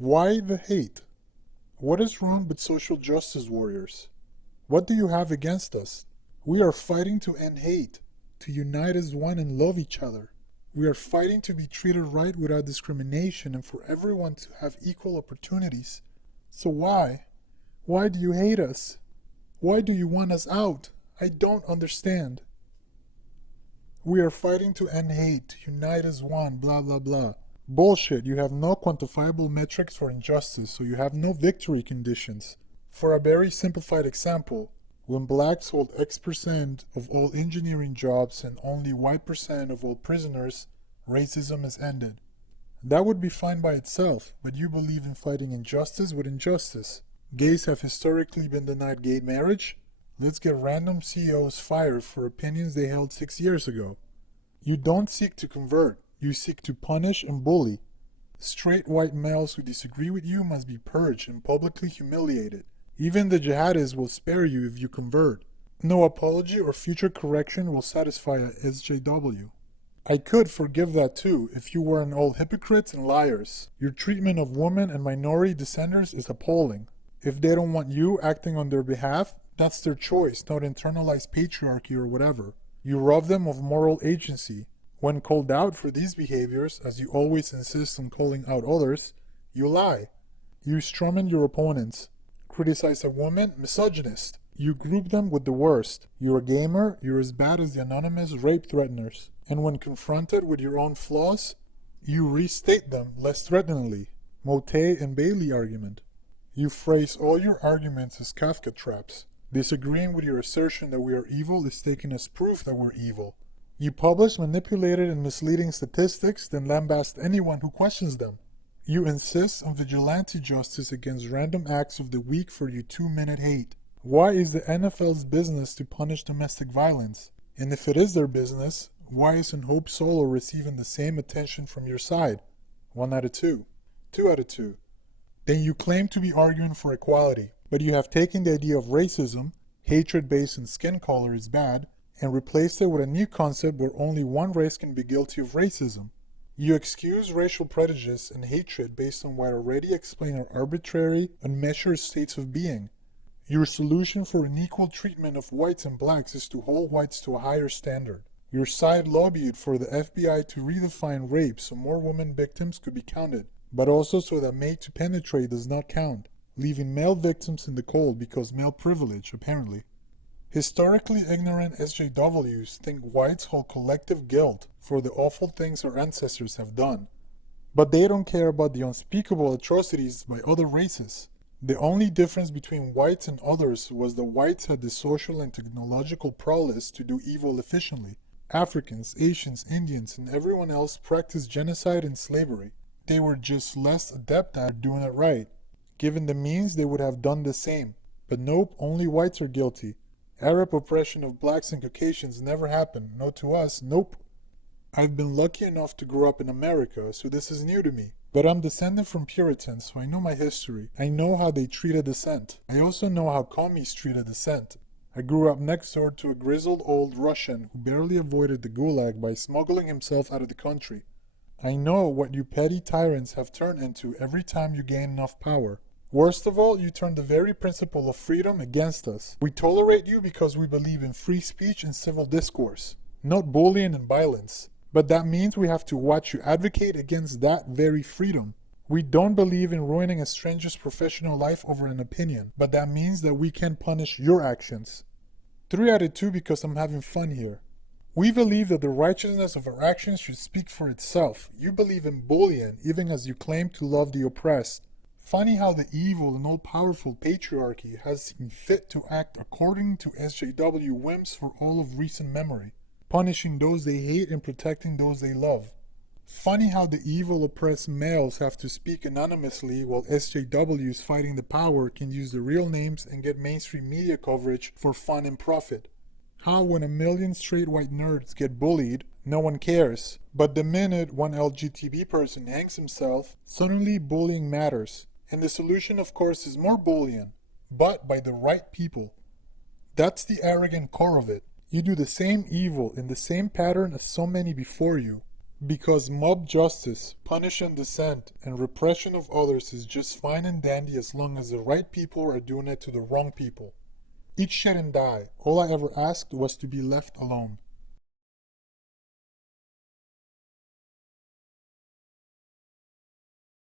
Why the hate? What is wrong with social justice warriors? What do you have against us? We are fighting to end hate, to unite as one and love each other. We are fighting to be treated right without discrimination and for everyone to have equal opportunities. So why? Why do you hate us? Why do you want us out? I don't understand. We are fighting to end hate, to unite as one, blah blah blah. Bullshit, you have no quantifiable metrics for injustice, so you have no victory conditions. For a very simplified example, when blacks hold X% of all engineering jobs and only Y% of all prisoners, racism is ended. That would be fine by itself, but you believe in fighting injustice with injustice. Gays have historically been denied gay marriage. Let's get random CEOs fired for opinions they held 6 years ago. You don't seek to convert, you seek to punish and bully. Straight white males who disagree with you must be purged and publicly humiliated. Even the jihadists will spare you if you convert. No apology or future correction will satisfy a SJW. I could forgive that too if you weren't all hypocrites and liars. Your treatment of women and minority dissenters is appalling. If they don't want you acting on their behalf, that's their choice, not internalized patriarchy or whatever. You rob them of moral agency. When called out for these behaviors, as you always insist on calling out others, you lie. You strawman your opponents. Criticize a woman, misogynist. You group them with the worst. You're a gamer, you're as bad as the anonymous rape threateners. And when confronted with your own flaws, you restate them less threateningly. Motte and Bailey argument. You phrase all your arguments as Kafka traps. Disagreeing with your assertion that we are evil is taken as proof that we're evil. You publish manipulated and misleading statistics, then lambast anyone who questions them. You insist on vigilante justice against random acts of the weak for your 2-minute hate. Why is the NFL's business to punish domestic violence? And if it is their business, why isn't Hope Solo receiving the same attention from your side? 1 out of 2. 2 out of 2. Then you claim to be arguing for equality, but you have taken the idea of racism, hatred based on skin color is bad, and replaced it with a new concept where only one race can be guilty of racism. You excuse racial prejudice and hatred based on what already explained are arbitrary, unmeasured states of being. Your solution for unequal treatment of whites and blacks is to hold whites to a higher standard. Your side lobbied for the FBI to redefine rape so more women victims could be counted, but also so that made to penetrate does not count, leaving male victims in the cold because male privilege, apparently. Historically ignorant SJWs think whites hold collective guilt for the awful things our ancestors have done. But they don't care about the unspeakable atrocities by other races. The only difference between whites and others was that whites had the social and technological prowess to do evil efficiently. Africans, Asians, Indians, and everyone else practiced genocide and slavery. They were just less adept at doing it right. Given the means, they would have done the same. But nope, only whites are guilty. Arab oppression of blacks and Caucasians never happened. No to us, nope. I've been lucky enough to grow up in America, so this is new to me. But I'm descended from Puritans, so I know my history. I know how they treated dissent. I also know how commies treated dissent. I grew up next door to a grizzled old Russian who barely avoided the gulag by smuggling himself out of the country. I know what you petty tyrants have turned into every time you gain enough power. Worst of all, you turn the very principle of freedom against us. We tolerate you because we believe in free speech and civil discourse, not bullying and violence. But that means we have to watch you advocate against that very freedom. We don't believe in ruining a stranger's professional life over an opinion, but that means that we can punish your actions. 3 out of 2 because I'm having fun here. We believe that the righteousness of our actions should speak for itself. You believe in bullying, even as you claim to love the oppressed. Funny how the evil and all-powerful patriarchy has seen fit to act according to SJW whims for all of recent memory, punishing those they hate and protecting those they love. Funny how the evil oppressed males have to speak anonymously while SJWs fighting the power can use their real names and get mainstream media coverage for fun and profit. How when a million straight white nerds get bullied, no one cares, but the minute one LGBT person hangs himself, suddenly bullying matters. And the solution, of course, is more bullying, but by the right people. That's the arrogant core of it. You do the same evil in the same pattern as so many before you. Because mob justice, punish and dissent, and repression of others is just fine and dandy as long as the right people are doing it to the wrong people. Eat shit and die. All I ever asked was to be left alone.